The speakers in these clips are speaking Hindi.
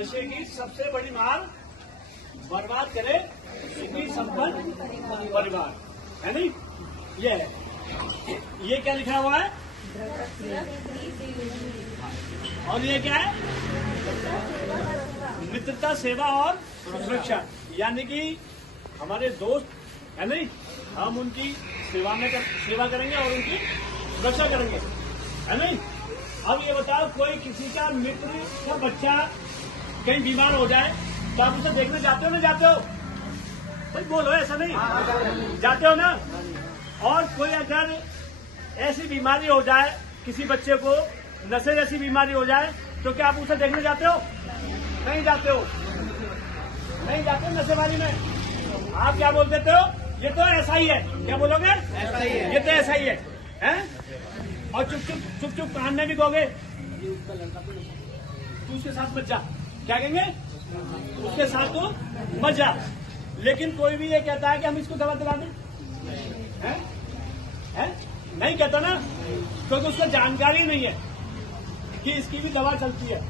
नशे की सबसे बड़ी मार बर्बाद करे सुखी संपन्न परिवार, है नहीं? ये है। ये क्या लिखा हुआ है? और ये क्या है? मित्रता, सेवा और सुरक्षा। यानी कि हमारे दोस्त, है नहीं, हम उनकी सेवा करेंगे और उनकी सुरक्षा करेंगे, है नहीं? अब ये बताओ, कोई किसी का मित्र का बच्चा कहीं बीमार हो जाए तो आप उसे देखने जाते हो ना जाते हो? भाई बोलो, ऐसा नहीं जाते हो ना? और कोई अगर ऐसी बीमारी हो जाए, किसी बच्चे को नशे जैसी बीमारी हो जाए, तो क्या आप उसे देखने जाते हो? नहीं जाते हो, नहीं जाते हो नशे वाली में। आप क्या बोल देते हो? ये तो ऐसा ही है। क्या बोलोगे? ऐसा ही है, ये तो ऐसा ही है, हैं? और चुप चुप कानने भी कहोगे, तू उसके साथ मत जा। क्या कहेंगे? उसके साथ तो मत जा। लेकिन कोई भी ये कहता है कि हम इसको दवा दिला दें, हैं? नहीं कहता ना, क्योंकि उसको जानकारी नहीं है कि इसकी भी दवा चलती है,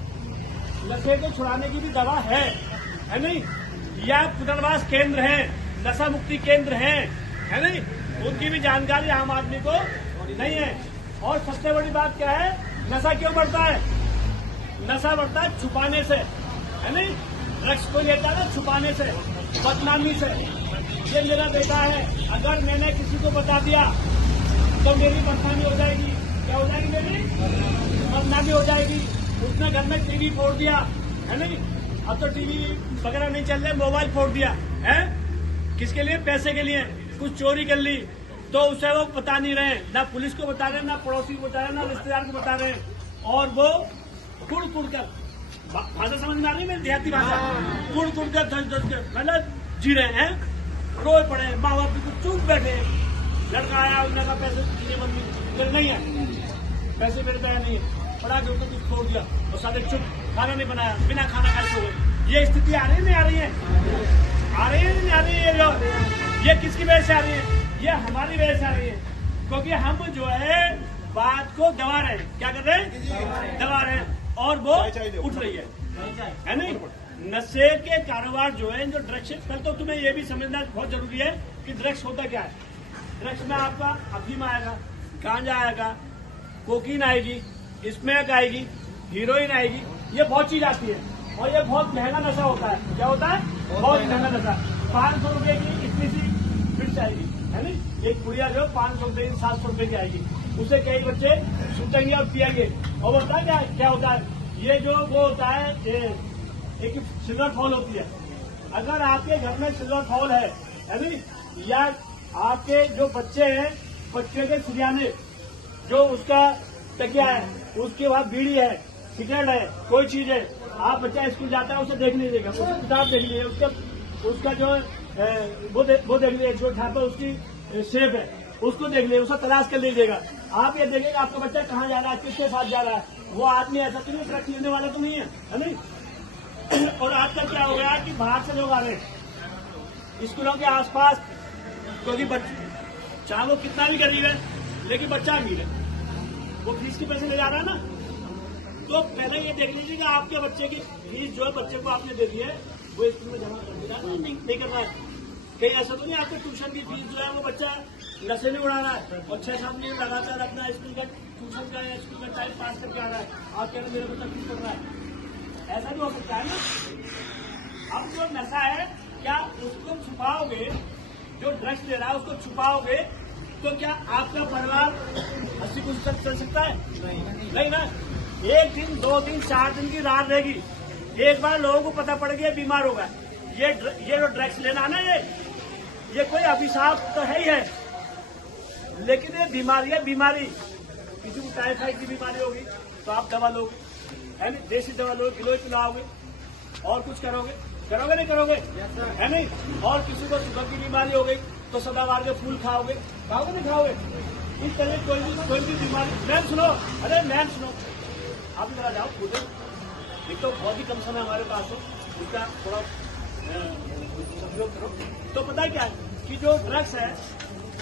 नशे को छुड़ाने की भी दवा है नहीं? या पुनर्वास केंद्र है, नशा मुक्ति केंद्र है नहीं? उनकी भी जानकारी आम आदमी को नहीं है। और सबसे बड़ी बात क्या है? नशा क्यों बढ़ता है? नशा बढ़ता है छुपाने से, है नहीं? ड्रग्स को लेता है ना छुपाने से, बदनामी से। ये मेरा बेटा है, अगर मैंने किसी को बता दिया तो मेरी बदनामी हो जाएगी। क्या हो जाएगी? मेरी बदनामी हो जाएगी। उसने घर में टीवी फोड़ दिया, है नहीं? अब तो टीवी वगैरह नहीं चल रहे, मोबाइल फोड़ दिया है। किसके लिए? पैसे के लिए। कुछ चोरी कर ली तो उसे वो बता नहीं रहे, ना पुलिस को बता रहे, ना पड़ोसी को बता रहे, ना रिश्तेदार को बता रहे, और वो कुड़ कर, भाषा समझ में आ रही है मेरी देहाती भाषा, कुड़ कर धस कर मतलब जी रहे हैं, रोए पड़े, माँ बाप भी चुप बैठे। लड़का आया, उसने कहा पैसे दीजिए मम्मी, फिर नहीं है पैसे, मेरे पास नहीं है, पड़ा जो कुछ छोड़ दिया और सारे चुप, खाना नहीं बनाया, बिना खाना खाए सो गए। ये स्थिति आ रही है नहीं आ रही है? आ रही है नहीं आ रही है? ये किसकी वजह से आ रही है? ये हमारी वजह से आ रही है, क्योंकि हम जो है बात को दबा रहे हैं। क्या कर रहे हैं? दबा रहे हैं, और वो उठ रही है नहीं? नशे के कारोबार जो है, जो ड्रग्स, कल तो तुम्हें ये भी समझना बहुत जरूरी है कि ड्रग्स होता क्या है। ड्रग्स में आपका अफीम आएगा, गांजा आएगा, कोकीन आएगी, स्मैक आएगी, हीरोइन आएगी, ये बहुत चीज आती है, और ये बहुत महंगा नशा होता है। क्या होता है? बहुत महंगा नशा। 500 रुपए की इतनी सी फिट्स आएगी, है नहीं? एक पुड़िया जो 500 रुपए की, 700 रुपए की आएगी, उसे कई बच्चे सुतेंगे और पिएंगे। और बोलता है क्या होता है? ये जो वो होता है, एक सिल्वर फॉल होती है। अगर आपके घर में सिल्वर फॉल है नहीं? या आपके जो बच्चे हैं, बच्चे के सिरहाने, जो उसका तकिया है, उसके बाद बीड़ी है, सिगरेट है, कोई चीज है, आप बच्चा स्कूल जाता है, उसे देख नहीं देगा, उसकी किताब देख लीजिए, उसका जो वो देख लीजिए, जो जहाँ पर उसकी शेप है उसको देख लीजिए, उसका तलाश कर लीजिएगा। आप ये देखेगा आपका बच्चा कहाँ जा रहा है, किसके साथ जा रहा है, वो आदमी ऐसा तो नहीं, ड्रग्स लेने वाला तो नहीं है नहीं? और आजकल क्या हो गया कि बाहर से लोग आ रहे हैं स्कूलों के आसपास, क्योंकि चाहे वो कितना भी गरीब है लेकिन बच्चा अमीर है, वो फीस के पैसे ले जा रहा है ना। तो पहले ये देख लीजिए कि आपके बच्चे की फीस जो है, बच्चे को आपने दे दी है, वो स्कूल में जमा कर दिया है, नहीं करना है। कहीं ऐसा तो नहीं आपके ट्यूशन की फीस जो है वो बच्चा नशे में उड़ा रहा है और 6-7 महीने लगातार अपना स्कूल का ट्यूशन का या स्कूल का टाइम पास करके आ रहा है, आप कह रहे मेरे बच्चा फीस कर रहा है? ऐसा भी हो सकता है ना। अब जो नशा है, क्या उसको छुपाओगे? जो ड्रग्स ले रहा है उसको छुपाओगे तो क्या आपका परिवार 80 कुछ तक चल सकता है? नहीं ना। 1 दिन 2 दिन 4 दिन की रात रहेगी, एक बार लोगों को पता पड़ गया बीमार होगा। ये जो ड्रग्स लेना ना, ये कोई अभिशाप तो है ही है, लेकिन ये बीमारी है। बीमारी किसी को टाइफाइड की बीमारी होगी तो आप दवा लोगे, है नहीं? देसी दवा लोगे, गिलोय पिलाओगे, और कुछ करोगे नहीं करोगे, है नहीं? और किसी को शुगर की बीमारी हो गई तो सदाबहार के फूल खाओगे नहीं खाओगे? इस तरह कोई भी बीमारी। मैम सुनो, अरे मैम सुनो, आप जरा जाओ खुद, एक तो बहुत ही कम समय हमारे पास है, उसका थोड़ा सहयोग करो। तो पता है क्या है कि जो ड्रग्स है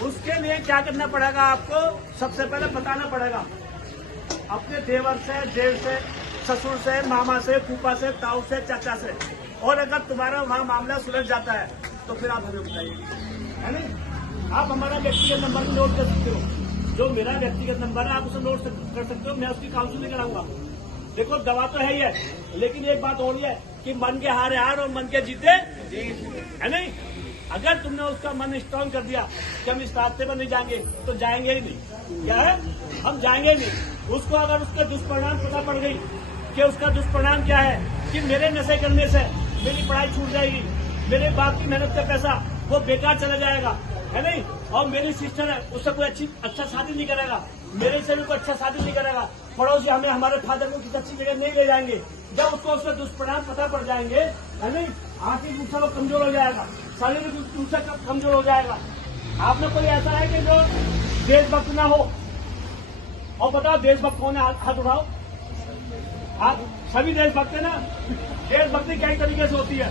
उसके लिए क्या करना पड़ेगा आपको? सबसे पहले बताना पड़ेगा अपने देवर से, जेल से ससुर से, मामा से, फूफा से, ताऊ से, चाचा से, और अगर तुम्हारा वहाँ मामला सुलझ जाता है तो फिर आप हमें बताइए, है नहीं? आप हमारा व्यक्तिगत नंबर भी नोट कर सकते हो, जो मेरा व्यक्तिगत नंबर है आप उसे नोट कर सकते हो, मैं उसकी काउंसलिंग कराऊंगा। देखो दवा तो है ही है, लेकिन एक बात और है कि मन के हारे हार और मन के जीते है नहीं। अगर तुमने उसका मन स्ट्रांग कर दिया कि हम इस रास्ते पर नहीं जाएंगे तो जाएंगे ही नहीं। क्या है? हम जाएंगे ही नहीं। उसको अगर उसके दुष्परिणाम पता पड़ गई कि उसका दुष्परिणाम क्या है कि मेरे नशे करने से मेरी पढ़ाई छूट जाएगी, मेरे बाप की मेहनत का पैसा वो बेकार चला जाएगा, है नहीं, और मेरी सिस्टर है उससे कोई अच्छा शादी नहीं करेगा, मेरे से भी कोई अच्छा शादी नहीं करेगा, पड़ोसी हमें हमारे फादर को किसी अच्छी जगह नहीं ले जाएंगे। जब उसको उसके दुष्परिणाम पता पड़ जाएंगे, है नहीं, आर्थिक रूप से वो कमजोर हो जाएगा, शारीरिक रूप से कमजोर हो जाएगा। आप में कोई ऐसा है कि जो देशभक्त ना हो? और बताओ देशभक्त कौन है? हाथ उठाओ। आप सभी देशभक्त है ना? देशभक्ति कई तरीके से होती है।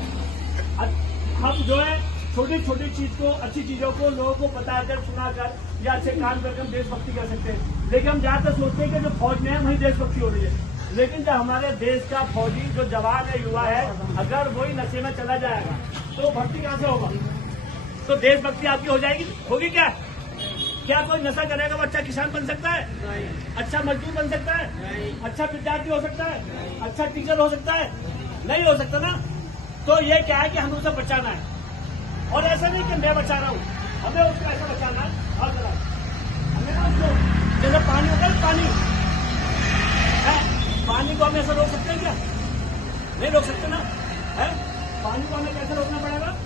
हम जो है छोटी छोटी चीज को, अच्छी चीजों को लोगों को बताकर, सुनाकर या अच्छे काम करके हम देशभक्ति कर सकते हैं। लेकिन हम ज्यादातर सोचते हैं कि जो फौज में है वही देशभक्ति हो रही है। लेकिन जब हमारे देश का फौजी जो जवान है, युवा है, अगर वही नशे में चला जाएगा तो भक्ति कहां से होगा? तो देशभक्ति आपकी हो जाएगी? होगी क्या? क्या कोई नशा करेगा वो अच्छा किसान बन सकता है? नहीं। अच्छा मजदूर बन सकता है? नहीं। अच्छा विद्यार्थी हो सकता है? नहीं। अच्छा टीचर हो सकता है? नहीं हो सकता ना। तो ये क्या है कि हमें उसे बचाना है, और ऐसा नहीं कि मैं बचा रहा हूँ, हमें उसको ऐसा बचाना है। और चला हमें ना उसको, जैसे पानी होता है, पानी को हम ऐसा रोक सकते हैं क्या? नहीं रोक सकते ना, है? पानी को हमें कैसे रोकना पड़ेगा?